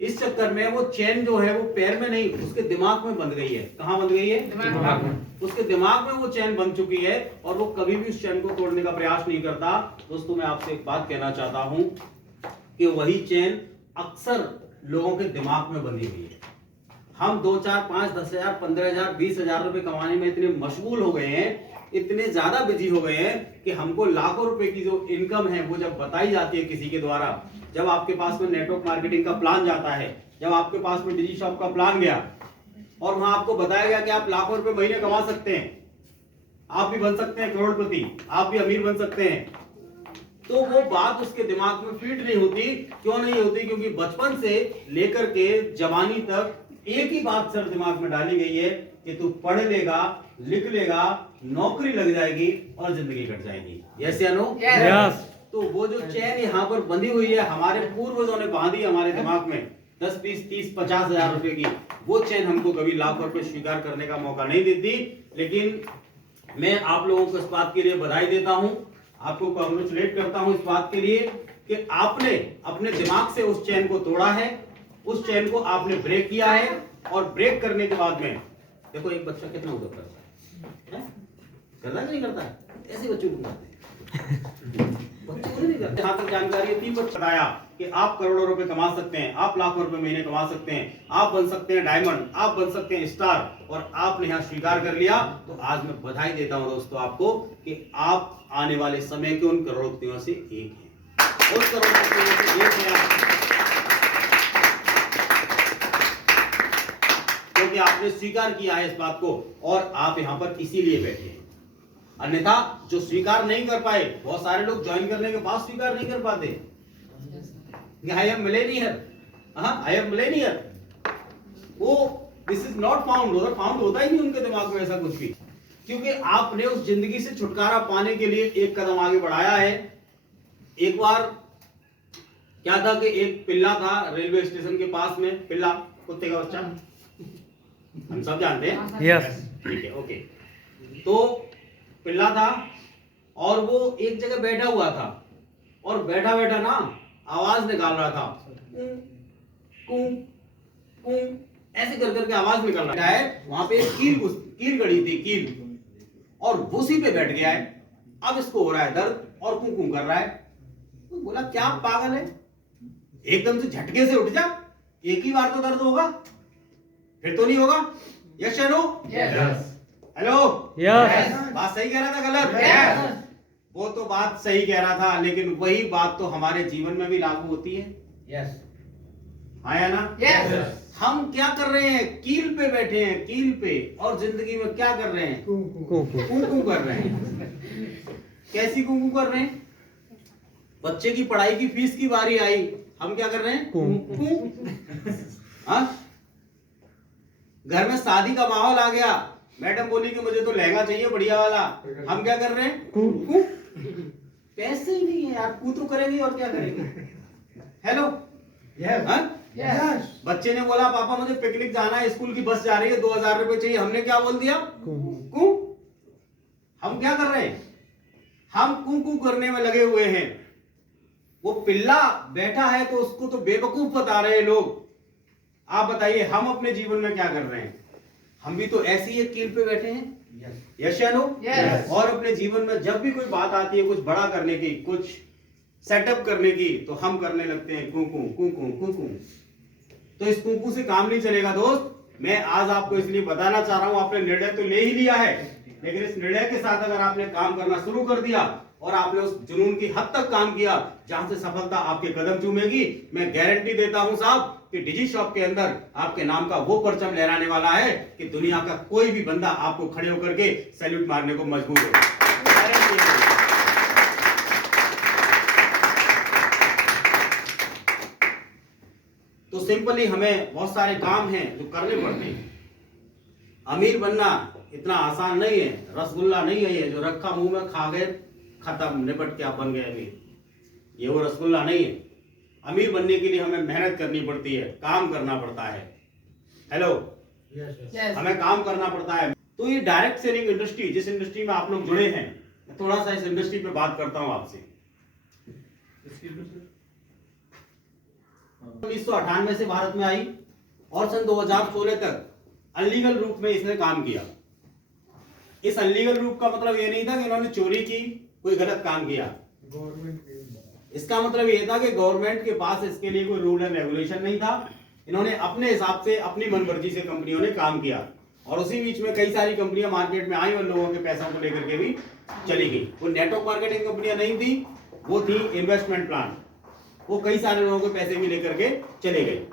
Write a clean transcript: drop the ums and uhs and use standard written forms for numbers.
इस चक्कर में वो चेन जो है वो पैर में नहीं, उसके दिमाग में बंध गई है। कहाँ बंध गई है? दिमाग में। उसके दिमाग में वो चेन बंध चुकी है और वो कभी भी उस चेन को तोड़ने का प्रयास नहीं करता। दोस्तों, मैं आपसे एक बात कहना चाहता हूं कि वही चेन अक्सर लोगों के दिमाग में बंधी हुई है। हम 2, 4, 5, 10,000, 15,000, 20,000 रुपए कमाने में इतने मशगूल हो गए हैं, इतने ज्यादा बिजी हो गए हैं कि हमको लाखों रुपए की जो इनकम है वो जब बताई जाती है किसी के द्वारा, जब आपके पास में नेटवर्क मार्केटिंग का प्लान जाता है, जब आपके पास में डिजी शॉप का प्लान गया और वहां आपको बताया गया कि आप लाखों रुपए महीने कमा सकते हैं, आप भी बन सकते हैं करोड़पति, आप भी अमीर बन सकते हैं, तो वो बात उसके दिमाग में फिट नहीं होती। क्यों नहीं होती? क्योंकि बचपन से लेकर के जवानी तक एक ही बात सर दिमाग में डाली गई है कि तू पढ़ लेगा, लिख लेगा, नौकरी लग जाएगी और जिंदगी कट जाएगी। यस या नो? यस। तो वो जो चैन यहाँ पर बंधी हुई है, हमारे पूर्वजों ने बांधी हमारे दिमाग में 10, 20, 30, 50,000 रुपए की, वो चैन हमको कभी लाखों रुपए स्वीकार करने का मौका नहीं देती। लेकिन मैं आप लोगों को इस बात के लिए बधाई देता हूं, आपको कांग्रेचुलेट करता हूं इस बात के लिए कि आपने अपने दिमाग से उस चैन को तोड़ा है, उस चैन को आपने ब्रेक किया है। और ब्रेक करने के बाद में देखो, एक बच्चा कितना उधर करता है, करता नहीं करता है? ऐसे बच्चों को करते हैं, बच्चे को नहीं करते। जहां तक जानकारी है, 3 बच्चे बताया कि आप करोड़ों रुपए कमा सकते हैं, आप लाखों रुपए महीने कमा सकते हैं, आप बन सकते हैं डायमंड, आप बन सकते हैं स्टार, और आपने यहाँ स्वीकार कर लिया। तो आज मैं बधाई देता हूं दोस्तों आपको कि आप आने वाले समय के उन करोड़पतियों से एक हैं। उस करोड़पतियों से एक हैं आप, क्योंकि आपने स्वीकार किया है इस बात को और आप यहाँ पर इसीलिए बैठे हैं। अन्यथा जो स्वीकार नहीं कर पाए, बहुत सारे लोग ज्वाइन करने के बाद स्वीकार नहीं कर पाते। I am millionaire, I am millionaire, वो this is not found, found होता ही नहीं उनके दिमाग में ऐसा कुछ भी, क्योंकि आपने उस जिंदगी से छुटकारा पाने के लिए एक कदम आगे बढ़ाया है। एक बार क्या था कि एक पिल्ला था रेलवे स्टेशन के पास में, पिल्ला कुत्ते का बच्चा, हम सब जानते हैं। यस। ठीक है, ओके। तो पिल्ला था और वो एक जगह बैठा हुआ था और बैठा बैठा ना आवाज निकाल रहा था, कूं कूं ऐसे कर करके आवाज निकल रहा है। वहां पे एक कील गड़ी थी, कील, और उसी पे बैठ गया है। अब इसको हो रहा है दर्द और कूं कूं कर रहा है। तो बोला, क्या पागल है, एकदम से झटके से उठ जा, एक ही बार तो दर्द होगा, फिर तो नहीं होगा। यस या नो? यस। हेलो? यस। बात सही कह रहा था गलत? यस। वो तो बात सही कह रहा था, लेकिन वही बात तो हमारे जीवन में भी लागू होती है। यस। हाँ या ना? यस। हम क्या कर रहे हैं? कील पे बैठे हैं, कील पे, और जिंदगी में क्या कर रहे हैं? कूं कर रहे हैं। कैसी कूं कर रहे हैं? बच्चे की पढ़ाई की फीस की बारी आई, हम क्या कर रहे हैं? हाँ? घर में शादी का माहौल आ गया, मैडम बोली कि मुझे तो लहंगा चाहिए बढ़िया वाला, हम क्या कर रहे हैं? पैसे ही नहीं है यार, कू तो करेंगे और क्या करेंगे। हेलो? यस। बच्चे ने बोला, पापा मुझे पिकनिक जाना है, स्कूल की बस जा रही है, 2,000 रुपए चाहिए, हमने क्या बोल दिया? कू। हम क्या कर रहे हैं? हम कू करने में लगे हुए हैं। वो पिल्ला बैठा है तो उसको तो बेवकूफ बता रहे हैं लोग। आप बताइए, हम अपने जीवन में क्या कर रहे हैं? हम भी तो ऐसी ही एक कील पे बैठे हैं। यस या नो? यस। और अपने जीवन में जब भी कोई बात आती है कुछ बड़ा करने की, कुछ सेटअप करने की, तो हम करने लगते हैं कू। तो इस कू से काम नहीं चलेगा दोस्त। मैं आज आपको इसलिए बताना चाह रहा हूं, आपने निर्णय तो ले ही लिया है, लेकिन इस निर्णय के साथ अगर आपने काम करना शुरू कर दिया और आपने उस जुनून की हद तक काम किया जहां से सफलता आपके कदम चूमेगी, मैं गारंटी देता हूं साहब कि डिजी शॉप के अंदर आपके नाम का वो परचम लहराने वाला है कि दुनिया का कोई भी बंदा आपको खड़े होकर के सैल्यूट मारने को मजबूर होगा। तो सिंपली हमें बहुत सारे काम हैं जो करने पड़ते हैं। अमीर बनना इतना आसान नहीं है, रसगुल्ला नहीं है ये जो रखा मुंह में खा गए खत्म, निपट के आप बन गए अमीर, ये वो रसगुल्ला नहीं है। अमीर बनने के लिए हमें मेहनत करनी पड़ती है, काम करना पड़ता है। हेलो? यस। हमें काम करना पड़ता है। तो ये डायरेक्ट सेलिंग इंडस्ट्री, जिस इंडस्ट्री में आप लोग जुड़े हैं, थोड़ा सा इस इंडस्ट्री पे बात करता हूं आपसे। 1998 से भारत में आई और सन 2016 तक अनलीगल रूप में इसने काम किया। इस अनलीगल रूप का मतलब ये नहीं था कि इन्होंने चोरी की, कोई गलत काम किया। इसका मतलब ये था कि गवर्नमेंट के पास इसके लिए कोई रूल एंड रेगुलेशन नहीं था। इन्होंने अपने हिसाब से अपनी मनमर्जी से कंपनियों ने काम किया और उसी बीच में कई सारी कंपनियां मार्केट में आई और लोगों के पैसों को लेकर के भी चली गई। वो नेटवर्क मार्केटिंग कंपनियां नहीं थी, वो थी इन्वेस्टमेंट प्लान। वो कई सारे लोगों के पैसे भी लेकर के चले गए।